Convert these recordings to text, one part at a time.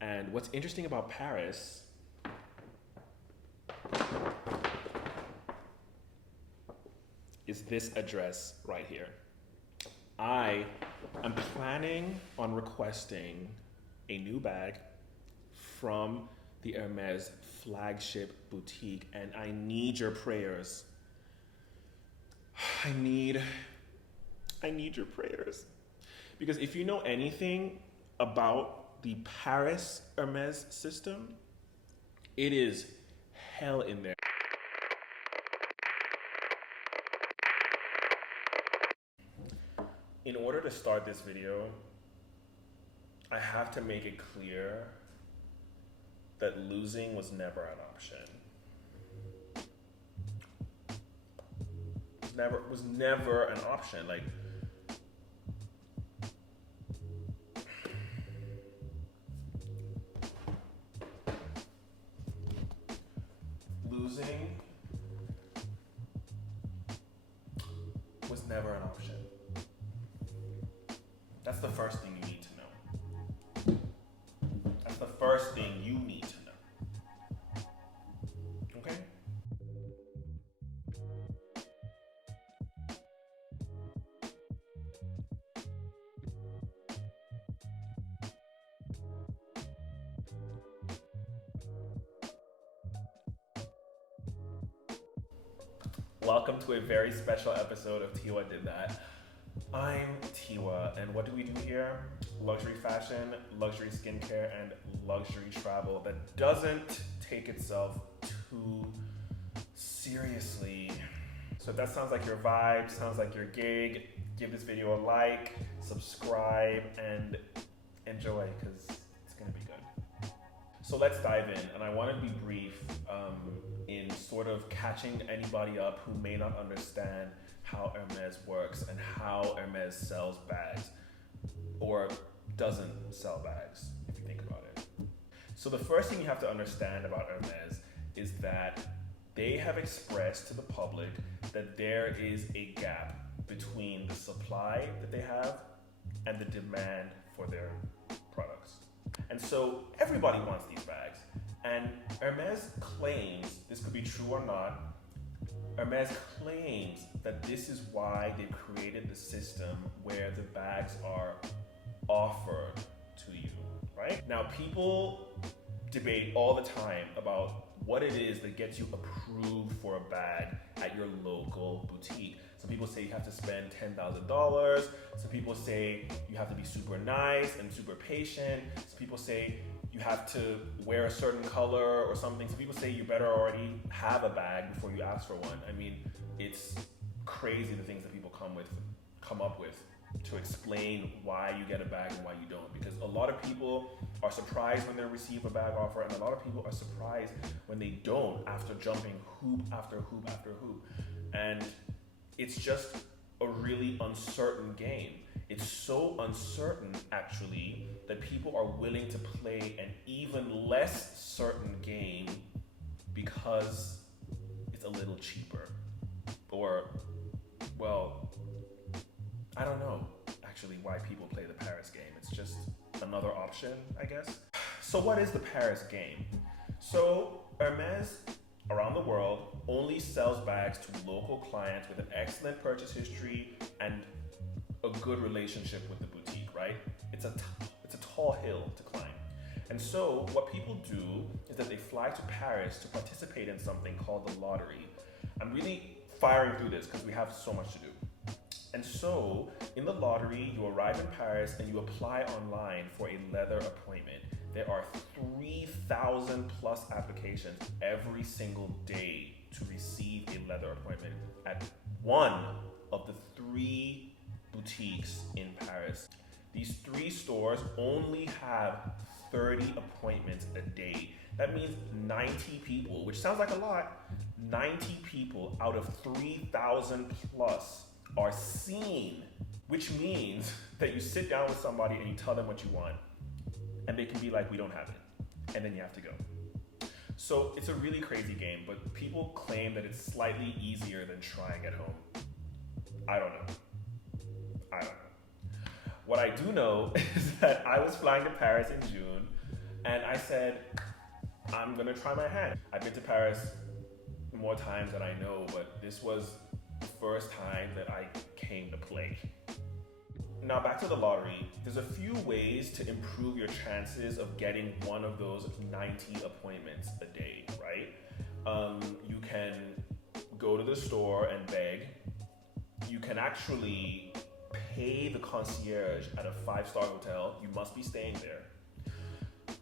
And what's interesting about Paris is this address right here. I am planning on requesting a new bag from the Hermes flagship boutique, and I need your prayers. I need your prayers. Because if you know anything about the Paris Hermes system, it is hell in there. In order to start this video, I have to make it clear that losing was never an option. Was never an option. Like, losing was never an option. That's the first thing you need to know. That's the first thing you need to know. Okay? Welcome to a very special episode of Tiwa Did That. I'm Tiwa, and what do we do here? Luxury fashion, luxury skincare, and luxury travel that doesn't take itself too seriously. So if that sounds like your vibe, sounds like your gig, give this video a like, subscribe, and enjoy, because it's gonna be good. So let's dive in, and I want to be brief in sort of catching anybody up who may not understand how Hermes works and how Hermes sells bags, or doesn't sell bags, if you think about it. So the first thing you have to understand about Hermes is that they have expressed to the public that there is a gap between the supply that they have and the demand for their products. And so everybody wants these bags. And Hermes claims, this could be true or not, Hermes claims that this is why they created the system where the bags are offered to you, right? Now, people debate all the time about what it is that gets you approved for a bag at your local boutique. Some people say you have to spend $10,000. Some people say you have to be super nice and super patient. Some people say you have to wear a certain color or something. Some people say you better already have a bag before you ask for one. I mean, it's crazy the things that people come up with to explain why you get a bag and why you don't. Because a lot of people are surprised when they receive a bag offer, and a lot of people are surprised when they don't after jumping hoop after hoop after hoop. And it's just a really uncertain game. It's so uncertain, actually, that people are willing to play an even less certain game because it's a little cheaper. Or, well, I don't know actually why people play the Paris game. It's just another option, I guess. So what is the Paris game? So Hermes around the world only sells bags to local clients with an excellent purchase history and a good relationship with the boutique, right? It's a tall hill to climb. And so what people do is that they fly to Paris to participate in something called the lottery. I'm really firing through this because we have so much to do. And so in the lottery, you arrive in Paris and you apply online for a leather appointment. There are 3,000 plus applications every single day to receive a leather appointment at one of the 3 boutiques in Paris. These 3 stores only have 30 appointments a day. That means 90 people, which sounds like a lot, 90 people out of 3,000 plus are seen, which means that you sit down with somebody and you tell them what you want, and they can be like, we don't have it, and then you have to go. So it's a really crazy game, but people claim that it's slightly easier than trying at home. I don't know. What I do know is that I was flying to Paris in June, And I said, I'm gonna try my hand. I've been to Paris more times than I know, but this was the first time that I came to play. Now back to the lottery. There's a few ways to improve your chances of getting one of those 90 appointments a day, right? You can go to the store and beg. You can actually pay the concierge at a 5-star hotel. You must be staying there.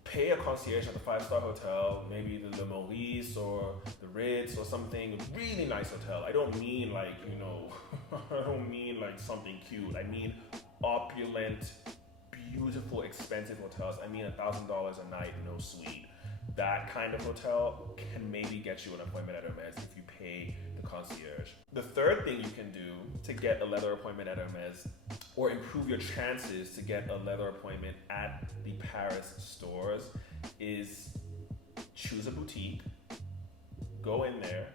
Pay a concierge at the 5-star hotel, maybe the Le Maurice or the Ritz or something, really nice hotel. I don't mean like, I don't mean like something cute. I mean opulent, beautiful, expensive hotels. I mean $1,000 a night, no suite. That kind of hotel can maybe get you an appointment at Hermes if you pay the concierge. The third thing you can do to get a leather appointment at Hermes, or improve your chances to get a leather appointment at the Paris stores, is choose a boutique, go in there,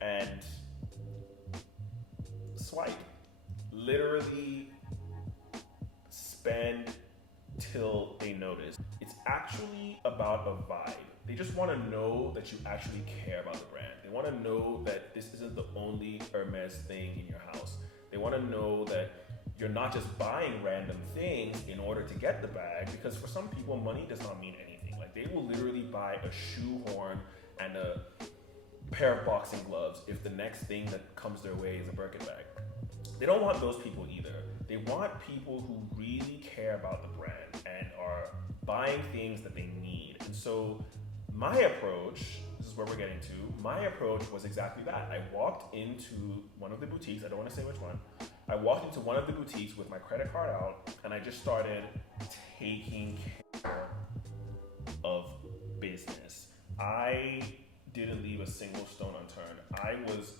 and swipe. Literally spend till they notice. It's actually about a vibe. They just want to know that you actually care about the brand. They want to know that this isn't the only Hermes thing in your house. They want to know that you're not just buying random things in order to get the bag, because for some people, money does not mean anything. Like, they will literally buy a shoehorn and a pair of boxing gloves if the next thing that comes their way is a Birkin bag. They don't want those people either. They want people who really care about the brand and are buying things that they need. And so my approach, this is where we're getting to, my approach was exactly that. I walked into one of the boutiques, I don't want to say which one. I walked into one of the boutiques with my credit card out, and I just started taking care of business. I didn't leave a single stone unturned. I was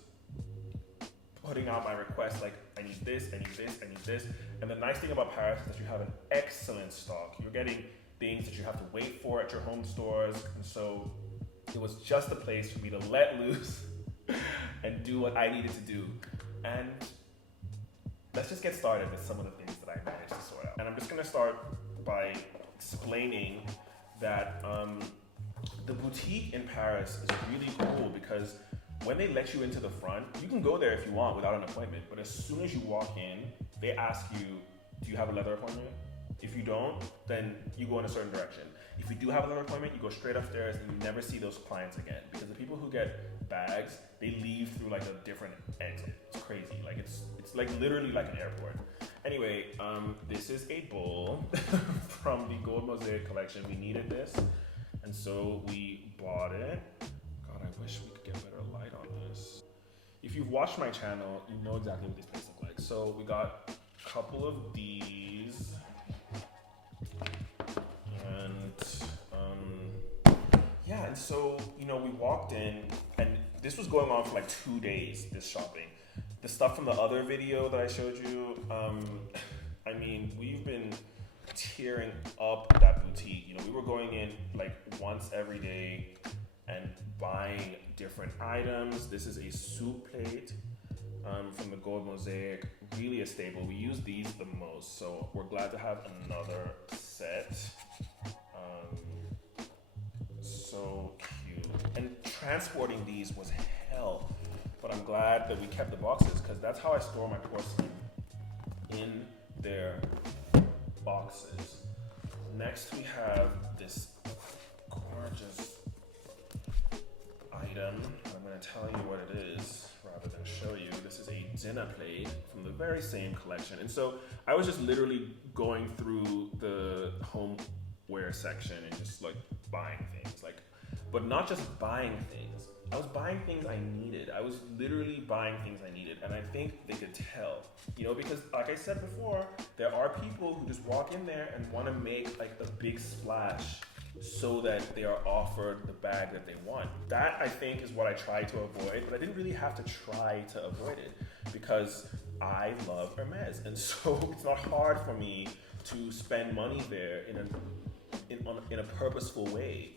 putting out my requests like, I need this, I need this, I need this. And the nice thing about Paris is that you have an excellent stock. You're getting things that you have to wait for at your home stores. And so it was just a place for me to let loose and do what I needed to do. And let's just get started with some of the things that I managed to sort out. And I'm just gonna start by explaining that the boutique in Paris is really cool, because when they let you into the front, you can go there if you want without an appointment, but as soon as you walk in, they ask you, do you have a leather appointment? If you don't, then you go in a certain direction. If you do have a leather appointment, you go straight upstairs and you never see those clients again, because the people who get bags, they leave through like a different exit. It's crazy. Like it's like literally like an airport. Anyway, this is a bowl from the Gold Mosaic collection. We needed this, and so we bought it. God, I wish we could get better light on this. If you've watched my channel, you know exactly what these plates look like. So we got a couple of these, and yeah, and so we walked in, and this was going on for like 2 days, this shopping. The stuff from the other video that I showed you, I mean, we've been tearing up that boutique. We were going in like once every day and buying different items. This is a soup plate from the Gold Mosaic, really a staple. We use these the most, so we're glad to have another set. So cute. And transporting these was hell, but I'm glad that we kept the boxes, because that's how I store my porcelain, in their boxes. Next we have this gorgeous item. I'm going to tell you what it is rather than show you. This is a dinner plate from the very same collection. And so I was just literally going through the homeware section and just like buying things, but not just buying things. I was buying things I needed. I was literally buying things I needed, and I think they could tell, because like I said before, there are people who just walk in there and want to make like a big splash so that they are offered the bag that they want. That, I think, is what I try to avoid, but I didn't really have to try to avoid it, because I love Hermes, and so it's not hard for me to spend money there in a purposeful way,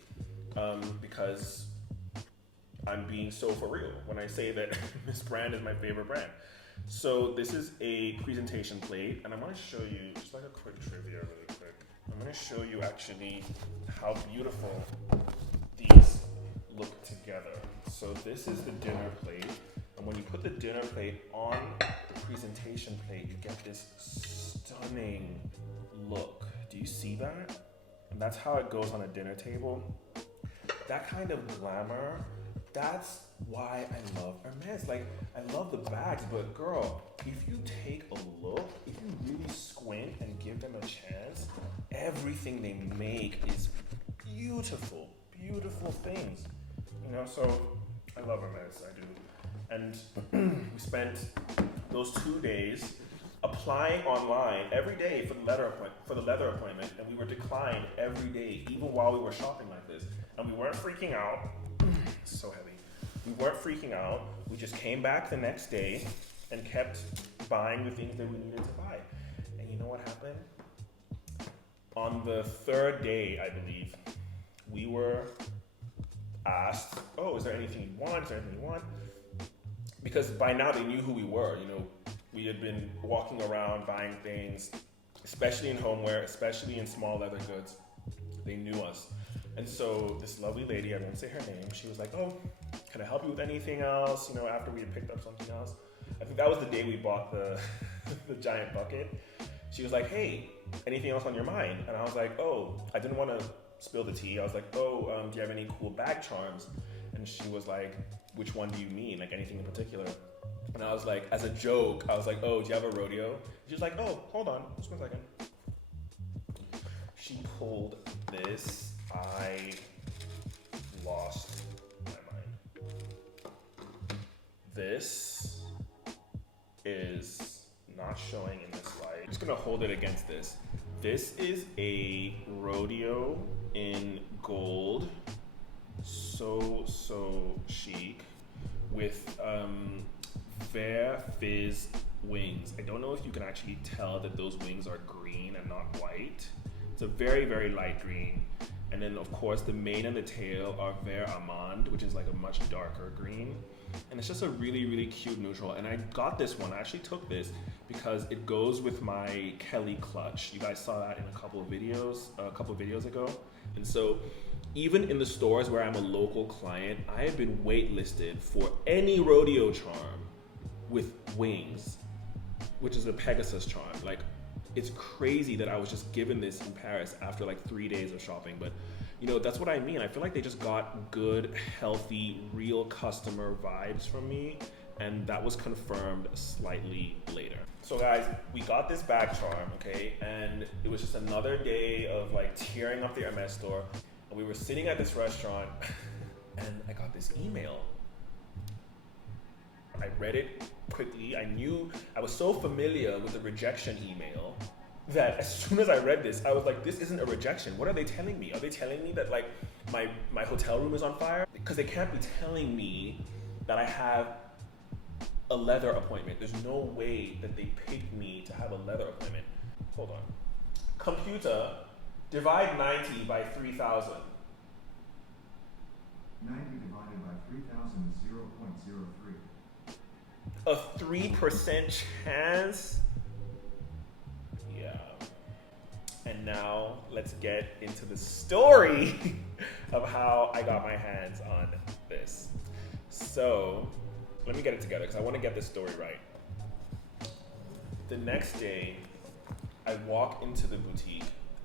because I'm being so for real when I say that this brand is my favorite brand. So this is a presentation plate, and I want to show you just like a quick trivia really quick. I'm gonna show you actually how beautiful these look together. So this is the dinner plate, and when you put the dinner plate on the presentation plate, you get this stunning look. Do you see that? And that's how it goes on a dinner table. That kind of glamour, that's why I love Hermes. Like, I love the bags, but girl, if you take a look, if you really squint and give them a chance, everything they make is beautiful, beautiful things. You know, so I love Hermes, I do. And we spent those 2 days applying online every day for the leather appointment, and we were declined every day, even while we were shopping like this. And we weren't freaking out. It's so heavy. We weren't freaking out. We just came back the next day and kept buying the things that we needed to buy. And you know what happened? On the 3rd day, I believe, we were asked, oh, is there anything you want? Is there anything you want? Because by now they knew who we were. You know, we had been walking around buying things, especially in homeware, especially in small leather goods. They knew us. And so this lovely lady, I won't say her name, she was like, oh, can I help you with anything else? You know, after we had picked up something else. I think that was the day we bought the, the giant bucket. She was like, hey, anything else on your mind? And I was like, oh, I didn't want to spill the tea. I was like, oh, do you have any cool bag charms? And she was like, which one do you mean? Like anything in particular? And I was like, as a joke, I was like, oh, do you have a rodeo? She was like, oh, hold on, just 1 second. She pulled this. I lost my mind. This is not showing in this light. I'm just gonna hold it against this. This is a rodeo in gold. So chic with Fair Fizz wings. I don't know if you can actually tell that those wings are green and not white. It's a very, very light green. And then of course the mane and the tail are Vert Amande, which is like a much darker green. And it's just a really, really cute neutral. And I got this one, I actually took this because it goes with my Kelly clutch. You guys saw that in a couple of videos ago. And so even in the stores where I'm a local client, I have been waitlisted for any rodeo charm with wings, which is a Pegasus charm. Like, it's crazy that I was just given this in Paris after like 3 days of shopping. But you know, that's what I mean. I feel like they just got good, healthy, real customer vibes from me. And that was confirmed slightly later. So guys, we got this bag charm, okay? And it was just another day of like tearing up the Hermes store. And we were sitting at this restaurant and I got this email. I read it quickly. I was so familiar with the rejection email that as soon as I read this, I was like, this isn't a rejection. What are they telling me? Are they telling me that like my hotel room is on fire? Because they can't be telling me that I have a leather appointment. There's no way that they picked me to have a leather appointment. Hold on. Computer, divide 90 by 3,000. 90 divided by 3,000 is 0.03. A 3% chance? Yeah. And now let's get into the story of how I got my hands on this. So let me get it together because I want to get this story right. The next day, I walk into the boutique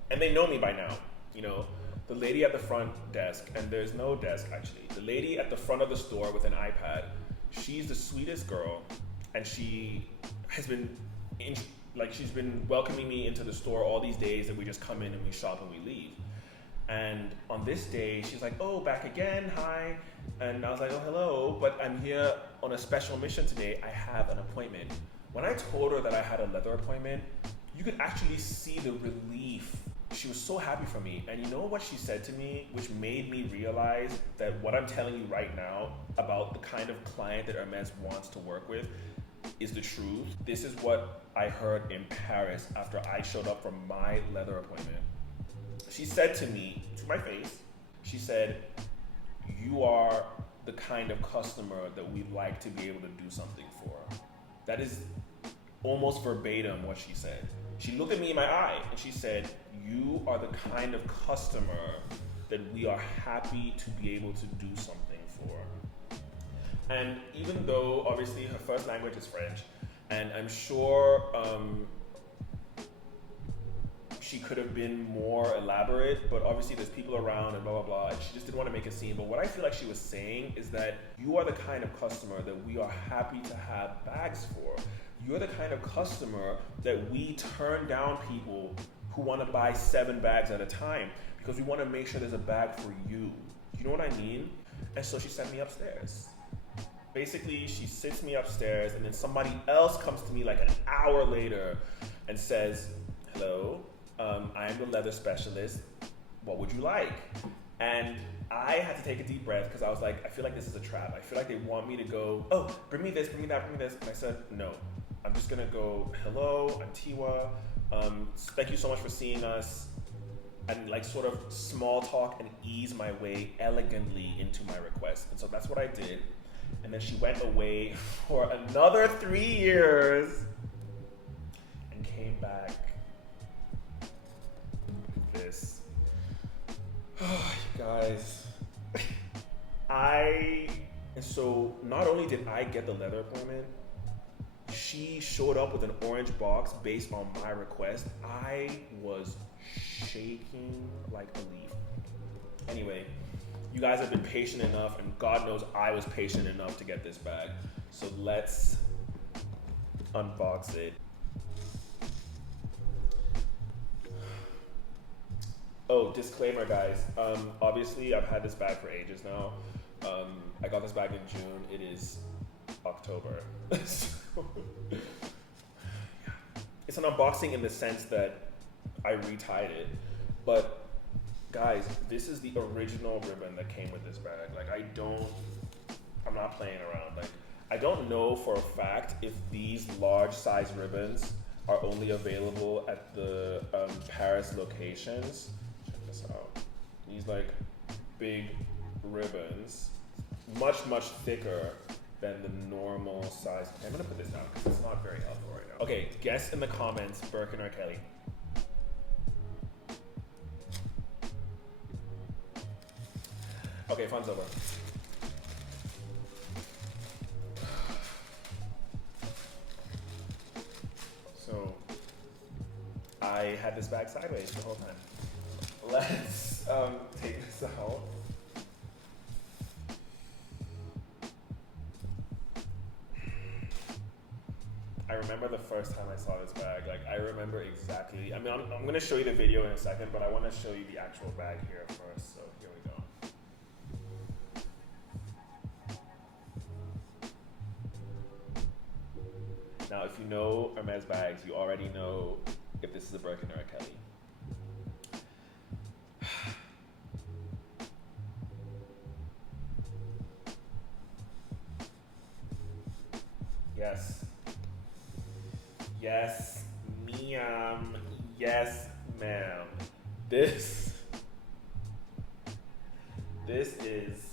and they know me by now. You know, the lady at the front desk, and there's no desk actually. The lady at the front of the store with an iPad, she's the sweetest girl, and she has been she's been welcoming me into the store all these days that we just come in and we shop and we leave. And on this day, she's like, oh, back again, hi. And I was like, oh, hello, but I'm here on a special mission today. I have an appointment. When I told her that I had a leather appointment, you could actually see the relief. She was so happy for me. And you know what she said to me, which made me realize that what I'm telling you right now about the kind of client that Hermes wants to work with is the truth. This is what I heard in Paris after I showed up for my leather appointment. She said to me, to my face, she said, you are the kind of customer that we'd like to be able to do something for. That is almost verbatim what she said. She looked at me in my eye and she said, "You are the kind of customer that we are happy to be able to do something for." And even though obviously her first language is French, and I'm sure she could have been more elaborate, but obviously there's people around and blah, blah, blah, and she just didn't want to make a scene. But what I feel like she was saying is that you are the kind of customer that we are happy to have bags for. You're the kind of customer that we turn down people who want to buy 7 bags at a time because we want to make sure there's a bag for you. You know what I mean? And so she sent me upstairs. Basically, she sits me upstairs and then somebody else comes to me like an hour later and says, "Hello, I am the leather specialist. What would you like?" And I had to take a deep breath because I was like, I feel like this is a trap. I feel like they want me to go, "Oh, bring me this, bring me that, bring me this." And I said, no. I'm just gonna go, "Hello, I'm Tiwa. Thank you so much for seeing us." And like sort of small talk and ease my way elegantly into my request. And so that's what I did. And then she went away for another 3 years and came back with this. Oh, you guys. And so not only did I get the leather appointment, she showed up with an orange box based on my request. I was shaking like a leaf. Anyway, you guys have been patient enough, and God knows I was patient enough to get this bag. So let's unbox it. Oh, disclaimer, guys. Obviously, I've had this bag for ages now. I got this bag in June. It is October. So, yeah. It's an unboxing in the sense that I retied it, but guys, this is the original ribbon that came with this bag. Like, I'm not playing around. Like, I don't know for a fact if these large size ribbons are only available at the Paris locations. Check this out. These like big ribbons, much thicker than the normal size. Okay, I'm gonna put this down because it's not very helpful right now. Okay, guess in the comments, Birkin or Kelly. Okay, fun's over. So, I had this bag sideways the whole time. Let's take this out. I remember the first time I saw this bag. Like, I remember exactly. I mean, I'm going to show you the video in a second, but I want to show you the actual bag here first. So here we go. Now, if you know Hermes bags, you already know if this is a Birkin or a Kelly. Yes. Yes, ma'am. Yes, ma'am. This is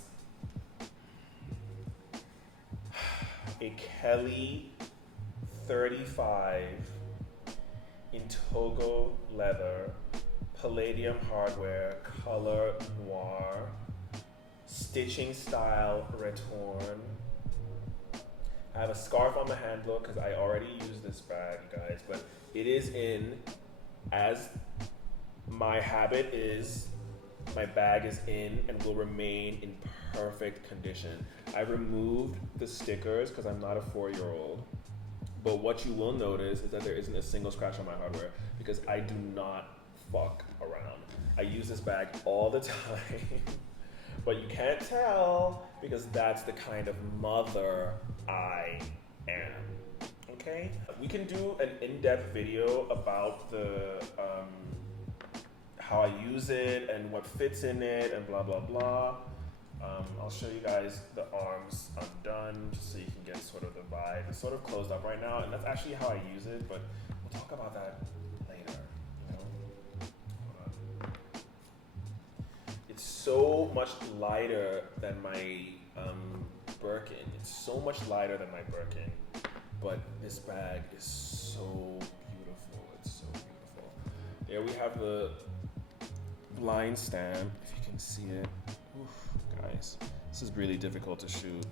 a Kelly 35 in Togo leather, palladium hardware, color noir, stitching style return. I have a scarf on the handle because I already used this bag, guys, but it is in, as my habit is, my bag is in and will remain in perfect condition. I removed the stickers because I'm not a 4-year-old, but what you will notice is that there isn't a single scratch on my hardware because I do not fuck around. I use this bag all the time. But you can't tell because that's the kind of mother I am, okay? We can do an in-depth video about the how I use it and what fits in it and blah, blah, blah. I'll show you guys the arms undone just so you can get sort of the vibe. It's sort of closed up right now, and that's actually how I use it, but we'll talk about that later, you know? Hold on. It's so much lighter than my Birkin. It's so much lighter than my Birkin. but this bag is so beautiful. It's so beautiful. There we have the blind stamp, if you can see it. Oof, guys, this is really difficult to shoot.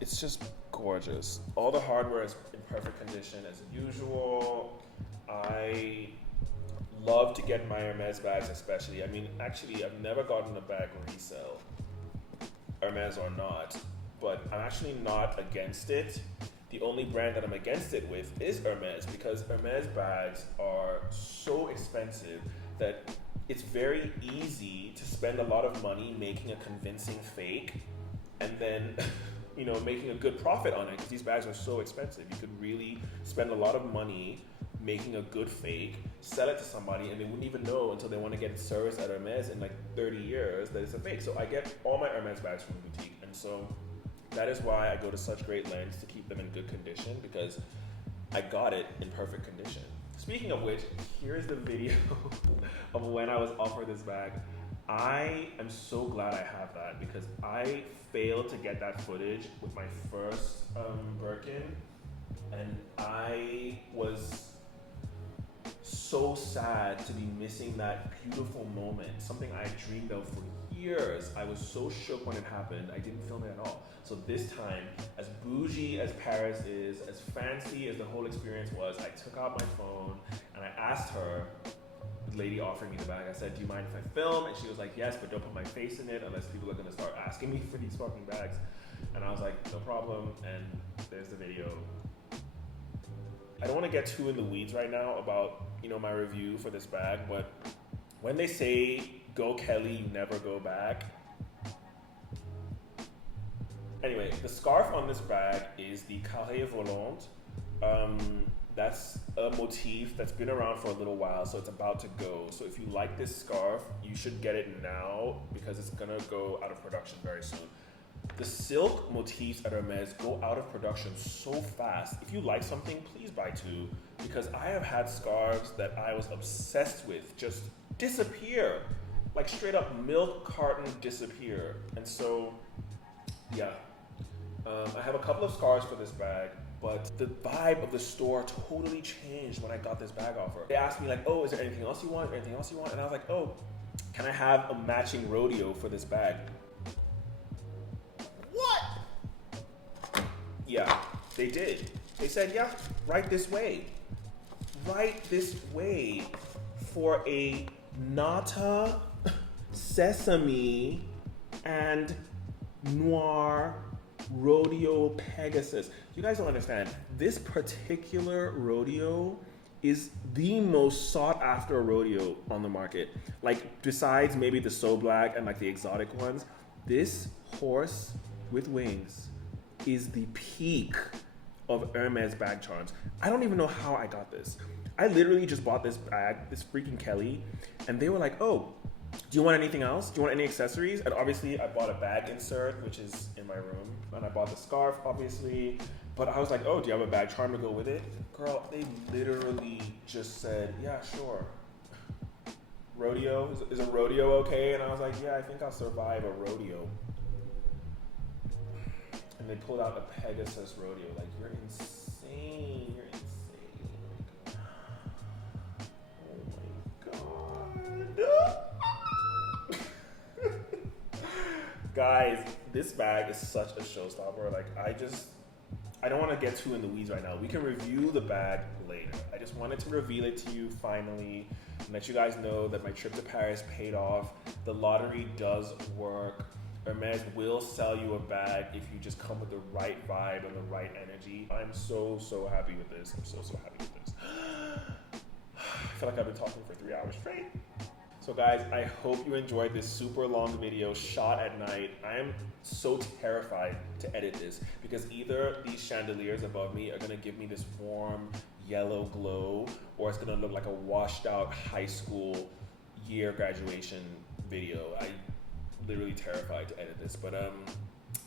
It's just gorgeous. All the hardware is in perfect condition as usual. I love to get my Hermes bags, especially. I mean, actually, I've never gotten a bag resale, Hermes or not, but I'm actually not against it. The only brand that I'm against it with is Hermes, because Hermes bags are so expensive that it's very easy to spend a lot of money making a convincing fake and then making a good profit on it, because these bags are so expensive. You could really spend a lot of money making a good fake, sell it to somebody, and they wouldn't even know until they want to get it serviced at Hermes in like 30 years that it's a fake. So I get all my Hermes bags from the boutique, and so that is why I go to such great lengths to keep them in good condition, because I got it in perfect condition. Speaking of which, here's the video of when I was offered this bag. I am so glad I have that, because I failed to get that footage with my first Birkin, and I was so sad to be missing that beautiful moment, something I dreamed of for years. I was so shook when it happened. I didn't film it at all. So this time, as bougie as Paris is, as fancy as the whole experience was, I took out my phone and I asked her, the lady offering me the bag, I said, do you mind if I film? And she was like, yes, but don't put my face in it unless people are gonna start asking me for these fucking bags. And I was like, no problem, and there's the video. I don't want to get too in the weeds right now about my review for this bag, but when they say go Kelly, you never go back. Anyway, the scarf on this bag is the carré volant. That's a motif that's been around for a little while, so it's about to go. So if you like this scarf, you should get it now, because it's gonna go out of production very soon. The silk motifs at Hermes go out of production so fast. If you like something, please buy two, because I have had scarves that I was obsessed with just disappear, like straight up milk carton disappear. And so, yeah, I have a couple of scarves for this bag, but the vibe of the store totally changed when I got this bag offer. They asked me like, oh, is there anything else you want? Anything else you want? And I was like, oh, can I have a matching rodeo for this bag? What? Yeah, they did. They said, yeah, right this way. Right this way for a nata, sesame, and noir rodeo Pegasus. You guys don't understand. This particular rodeo is the most sought after rodeo on the market. Like, besides maybe the So Black and like the exotic ones, this horse with wings is the peak of Hermes bag charms. I don't even know how I got this. I literally just bought this bag, this freaking Kelly, and they were like, oh, do you want anything else? Do you want any accessories? And obviously I bought a bag insert, which is in my room, and I bought the scarf, obviously. But I was like, oh, do you have a bag charm to go with it? Girl, they literally just said, yeah, sure. Rodeo? Is a rodeo okay? And I was like, yeah, I think I'll survive a rodeo. And they pulled out a Pegasus rodeo. Like, you're insane. You're insane. Oh my God. Guys, this bag is such a showstopper. Like, I don't want to get too in the weeds right now. We can review the bag later. I just wanted to reveal it to you finally and let you guys know that my trip to Paris paid off. The lottery does work. Hermes will sell you a bag if you just come with the right vibe and the right energy. I'm so, so happy with this. I'm so, so happy with this. I feel like I've been talking for 3 hours straight. So guys, I hope you enjoyed this super long video shot at night. I am so terrified to edit this because either these chandeliers above me are gonna give me this warm yellow glow, or it's gonna look like a washed out high school year graduation video. I'm literally terrified to edit this, but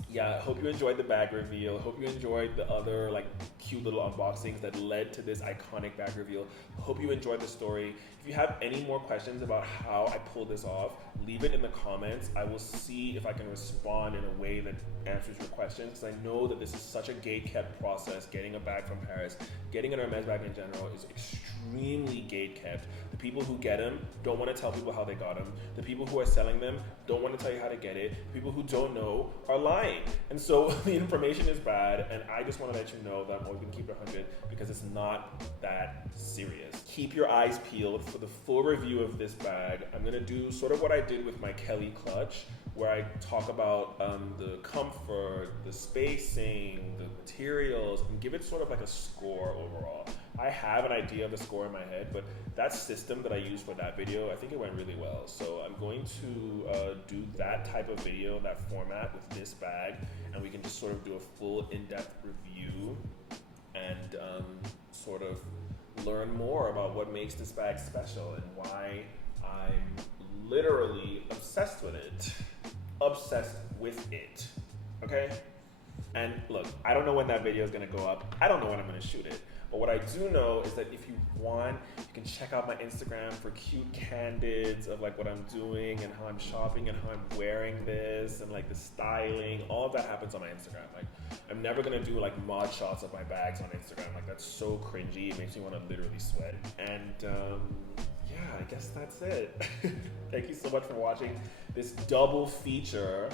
yeah, I hope you enjoyed the bag reveal. Hope you enjoyed the other like cute little unboxings that led to this iconic bag reveal. Hope you enjoyed the story. If you have any more questions about how I pulled this off, leave it in the comments. I will see if I can respond in a way that answers your questions, because I know that this is such a gate-kept process. Getting a bag from Paris, getting an Hermes bag in general is extremely gate-kept. The people who get them don't want to tell people how they got them. The people who are selling them don't want to tell you how to get it. The people who don't know are lying. And so the information is bad, and I just want to let you know that I'm always going to keep it 100 because it's not that serious. Keep your eyes peeled for the full review of this bag. I'm going to do sort of what I did with my Kelly clutch, where I talk about the comfort, the spacing, the materials, and give it sort of like a score overall. I have an idea of the score in my head, but that system that I used for that video, I think it went really well. So I'm going to do that type of video, that format with this bag, and we can just sort of do a full in-depth review and sort of learn more about what makes this bag special and why I'm literally obsessed with it. Obsessed with it, okay? And look, I don't know when that video is gonna go up. I don't know when I'm gonna shoot it. But what I do know is that if you want, you can check out my Instagram for cute candids of like what I'm doing and how I'm shopping and how I'm wearing this and like the styling. All of that happens on my Instagram. Like, I'm never gonna do like mod shots of my bags on Instagram. Like, that's so cringy. It makes me wanna literally sweat. And yeah, I guess that's it. Thank you so much for watching this double feature.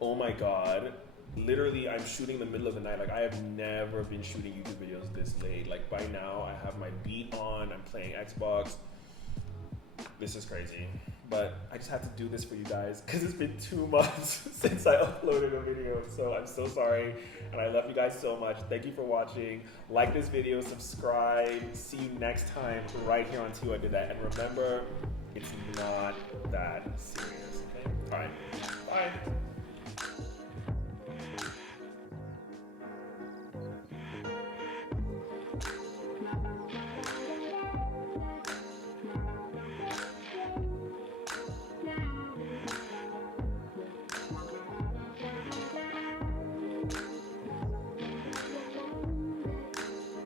Oh my God. Literally, I'm shooting in the middle of the night. Like, I have never been shooting YouTube videos this late. Like, by now, I have my beat on. I'm playing Xbox. This is crazy. But I just had to do this for you guys because it's been 2 months since I uploaded a video. So I'm so sorry. And I love you guys so much. Thank you for watching. Like this video, subscribe. See you next time right here on T. I Did That. And remember, it's not that serious. Okay? All right. Bye.